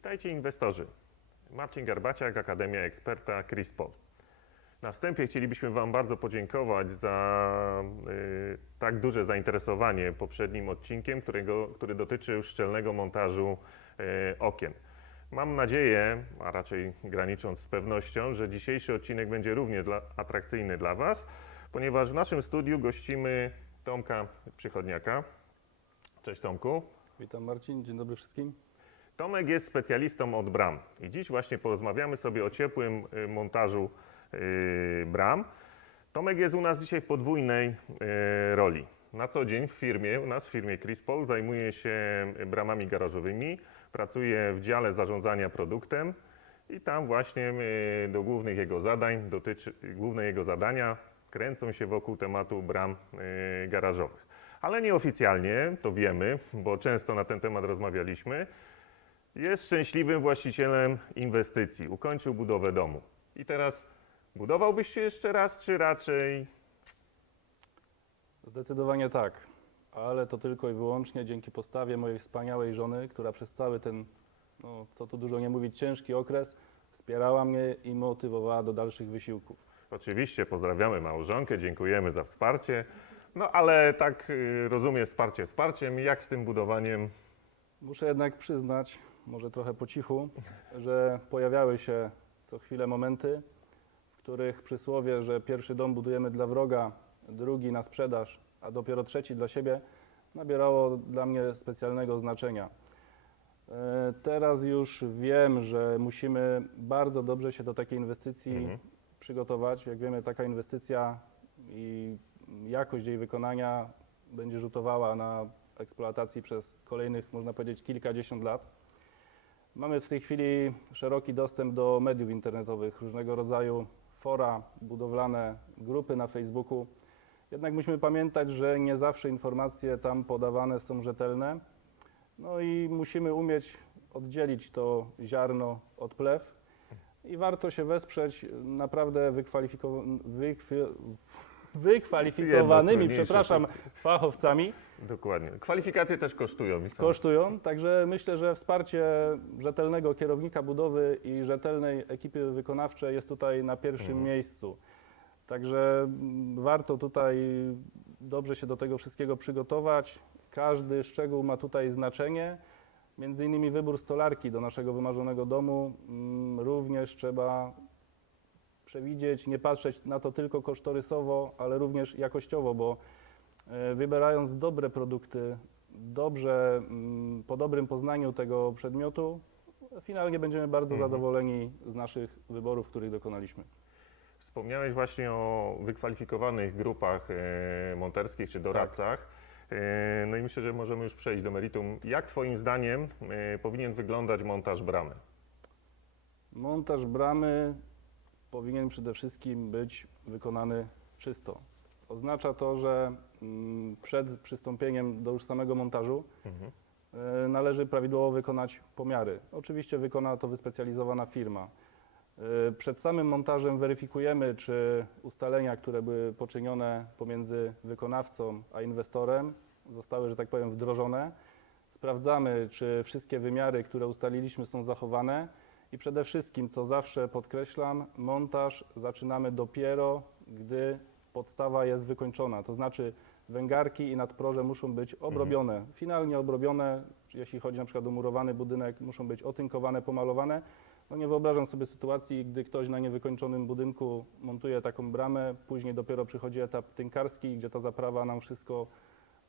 Witajcie inwestorzy. Marcin Garbaciak, Akademia Eksperta CRISPO. Na wstępie chcielibyśmy Wam bardzo podziękować za y, tak duże zainteresowanie poprzednim odcinkiem, którego, który dotyczył szczelnego montażu y, okien. Mam nadzieję, a raczej granicząc z pewnością, że dzisiejszy odcinek będzie równie dla, atrakcyjny dla Was, ponieważ w naszym studiu gościmy Tomka Przychodniaka. Cześć Tomku. Witam Marcin, dzień dobry wszystkim. Tomek jest specjalistą od bram i dziś właśnie porozmawiamy sobie o ciepłym y, montażu y, bram. Tomek jest u nas dzisiaj w podwójnej y, roli. Na co dzień w firmie, u nas w firmie Crispol zajmuje się bramami garażowymi, pracuje w dziale zarządzania produktem i tam właśnie do głównych jego zadań, dotyczy, główne jego zadania kręcą się wokół tematu bram garażowych. Ale nieoficjalnie, to wiemy, bo często na ten temat rozmawialiśmy, jest szczęśliwym właścicielem inwestycji. Ukończył budowę domu. I teraz budowałbyś się jeszcze raz, czy raczej Zdecydowanie tak, ale to tylko i wyłącznie dzięki postawie mojej wspaniałej żony, która przez cały ten, no, co tu dużo nie mówić, ciężki okres wspierała mnie i motywowała do dalszych wysiłków. Oczywiście pozdrawiamy małżonkę, dziękujemy za wsparcie. No ale tak y, rozumiem wsparcie wsparciem. Jak z tym budowaniem? Muszę jednak przyznać, może trochę po cichu, że pojawiały się co chwilę momenty, w których przysłowie, że pierwszy dom budujemy dla wroga, drugi na sprzedaż, a dopiero trzeci dla siebie, nabierało dla mnie specjalnego znaczenia. E, Teraz już wiem, że musimy bardzo dobrze się do takiej inwestycji Mhm. przygotować. Jak wiemy, taka inwestycja i jakość jej wykonania będzie rzutowała na eksploatacji przez kolejnych, można powiedzieć, kilkadziesiąt lat. Mamy w tej chwili szeroki dostęp do mediów internetowych, różnego rodzaju fora budowlane, grupy na Facebooku. Jednak musimy pamiętać, że nie zawsze informacje tam podawane są rzetelne. No i musimy umieć oddzielić to ziarno od plew. I warto się wesprzeć naprawdę wykwalifikow- wykwi- wykwalifikowanymi, przepraszam, fachowcami. Dokładnie. Kwalifikacje też kosztują. i są- kosztują. Także myślę, że wsparcie rzetelnego kierownika budowy i rzetelnej ekipy wykonawczej jest tutaj na pierwszym Mhm. miejscu. Także mm, warto tutaj dobrze się do tego wszystkiego przygotować. Każdy szczegół ma tutaj znaczenie. Między innymi wybór stolarki do naszego wymarzonego domu mm, również trzeba przewidzieć, nie patrzeć na to tylko kosztorysowo, ale również jakościowo, bo e, wybierając dobre produkty, dobrze, mm, po dobrym poznaniu tego przedmiotu, finalnie będziemy bardzo Mhm. zadowoleni z naszych wyborów, których dokonaliśmy. Wspomniałeś właśnie o wykwalifikowanych grupach e, monterskich czy doradcach. E, no i myślę, że możemy już przejść do meritum. Jak Twoim zdaniem powinien wyglądać montaż bramy? Montaż bramy powinien przede wszystkim być wykonany czysto. Oznacza to, że mm, przed przystąpieniem do już samego montażu Mhm. e, należy prawidłowo wykonać pomiary. Oczywiście wykona to wyspecjalizowana firma. E, Przed samym montażem weryfikujemy, czy ustalenia, które były poczynione pomiędzy wykonawcą a inwestorem, zostały, że tak powiem, wdrożone. Sprawdzamy, czy wszystkie wymiary, które ustaliliśmy, są zachowane. I przede wszystkim, co zawsze podkreślam, montaż zaczynamy dopiero, gdy podstawa jest wykończona. To znaczy węgarki i nadproże muszą być obrobione, finalnie obrobione, jeśli chodzi na przykład o murowany budynek, muszą być otynkowane, pomalowane. No nie wyobrażam sobie sytuacji, gdy ktoś na niewykończonym budynku montuje taką bramę, później dopiero przychodzi etap tynkarski, gdzie ta zaprawa nam wszystko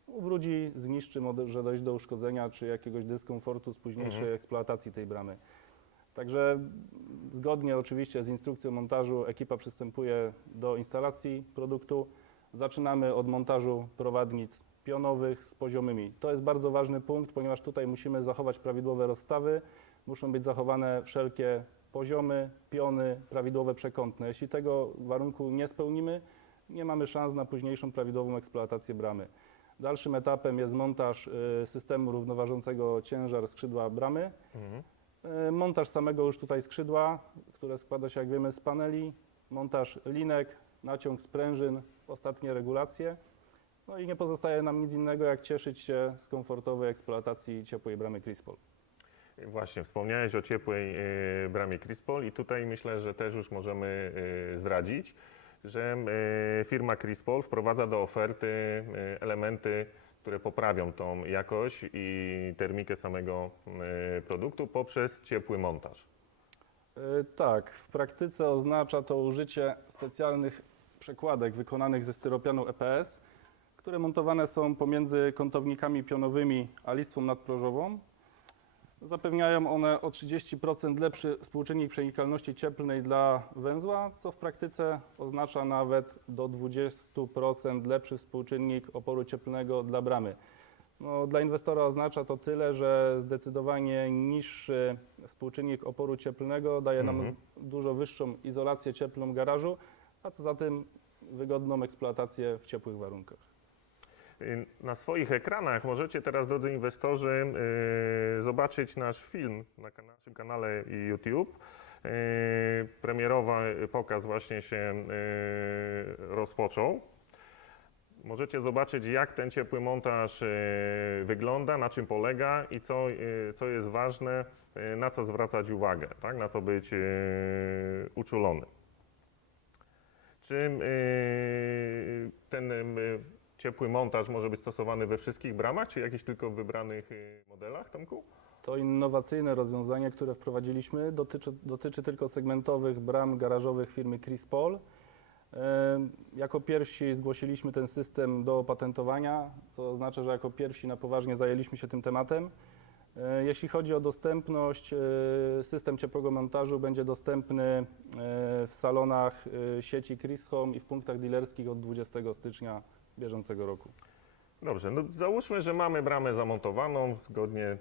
ubrudzi, zniszczy, może dojść do uszkodzenia czy jakiegoś dyskomfortu z późniejszej Mhm. eksploatacji tej bramy. Także zgodnie oczywiście z instrukcją montażu ekipa przystępuje do instalacji produktu. Zaczynamy od montażu prowadnic pionowych z poziomymi. To jest bardzo ważny punkt, ponieważ tutaj musimy zachować prawidłowe rozstawy, muszą być zachowane wszelkie poziomy, piony, prawidłowe przekątne. Jeśli tego warunku nie spełnimy, nie mamy szans na późniejszą prawidłową eksploatację bramy. Dalszym etapem jest montaż y, systemu równoważącego ciężar skrzydła bramy. Mhm. E, Montaż samego już tutaj skrzydła, które składa się, jak wiemy, z paneli, montaż linek, naciąg sprężyn, ostatnie regulacje. No i nie pozostaje nam nic innego, jak cieszyć się z komfortowej eksploatacji ciepłej bramy Crispol. Właśnie, wspomniałeś o ciepłej e, bramie Crispol i tutaj myślę, że też już możemy e, zdradzić, że firma Crispol wprowadza do oferty elementy, które poprawią tą jakość i termikę samego e, produktu poprzez ciepły montaż. Y, Tak, w praktyce oznacza to użycie specjalnych przekładek wykonanych ze styropianu EPS, które montowane są pomiędzy kątownikami pionowymi a listwą nadprożową. Zapewniają one o 30% lepszy współczynnik przenikalności cieplnej dla węzła, co w praktyce oznacza nawet do 20% lepszy współczynnik oporu cieplnego dla bramy. No, dla inwestora oznacza to tyle, że zdecydowanie niższy współczynnik oporu cieplnego daje nam Mhm. dużo wyższą izolację cieplną garażu, a co za tym wygodną eksploatację w ciepłych warunkach. Y, Na swoich ekranach możecie teraz, drodzy inwestorzy, y, zobaczyć nasz film na naszym kanale YouTube. Y, Premierowy pokaz właśnie się rozpoczął. Możecie zobaczyć, jak ten ciepły montaż wygląda, na czym polega i co, co jest ważne, na co zwracać uwagę, tak? na co być uczulony. Czy y, ten ciepły montaż może być stosowany we wszystkich bramach, czy jakichś tylko w wybranych y, modelach, Tomku? To innowacyjne rozwiązanie, które wprowadziliśmy, dotyczy, dotyczy tylko segmentowych bram garażowych firmy Crispol. Em, Jako pierwsi zgłosiliśmy ten system do opatentowania, co oznacza, że jako pierwsi na poważnie zajęliśmy się tym tematem. E, Jeśli chodzi o dostępność, e, system ciepłego montażu będzie dostępny e, w salonach e, sieci Chris Home i w punktach dealerskich od 20 stycznia bieżącego roku. Dobrze, no załóżmy, że mamy bramę zamontowaną zgodnie y,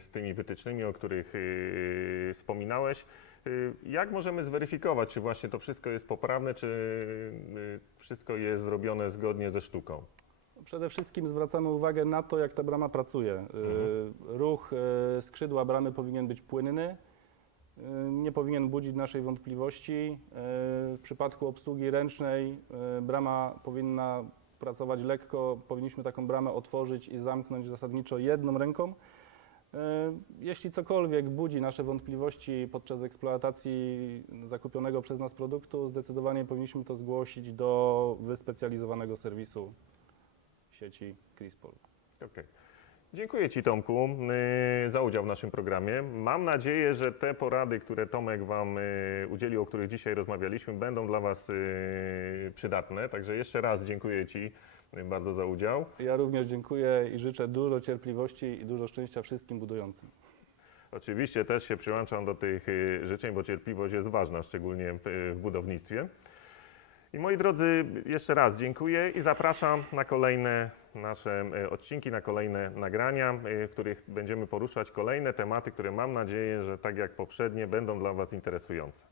z tymi wytycznymi, o których y, wspominałeś. Y, jak możemy zweryfikować, czy właśnie to wszystko jest poprawne, czy y, wszystko jest zrobione zgodnie ze sztuką? Przede wszystkim zwracamy uwagę na to, jak ta brama pracuje. Y, Ruch y, skrzydła bramy powinien być płynny, nie powinien budzić naszej wątpliwości. Y, W przypadku obsługi ręcznej y, brama powinna pracować lekko, powinniśmy taką bramę otworzyć i zamknąć zasadniczo jedną ręką. Jeśli cokolwiek budzi nasze wątpliwości podczas eksploatacji zakupionego przez nas produktu, zdecydowanie powinniśmy to zgłosić do wyspecjalizowanego serwisu sieci Crispol. Okej. Dziękuję Ci, Tomku, y, za udział w naszym programie. Mam nadzieję, że te porady, które Tomek Wam y, udzielił, o których dzisiaj rozmawialiśmy, będą dla Was y, przydatne. Także jeszcze raz dziękuję Ci bardzo za udział. Ja również dziękuję i życzę dużo cierpliwości i dużo szczęścia wszystkim budującym. Oczywiście też się przyłączam do tych życzeń, bo cierpliwość jest ważna, szczególnie w budownictwie. I moi drodzy, jeszcze raz dziękuję i zapraszam na kolejne nasze y, odcinki, na kolejne nagrania, y, w których będziemy poruszać kolejne tematy, które mam nadzieję, że tak jak poprzednie będą dla Was interesujące.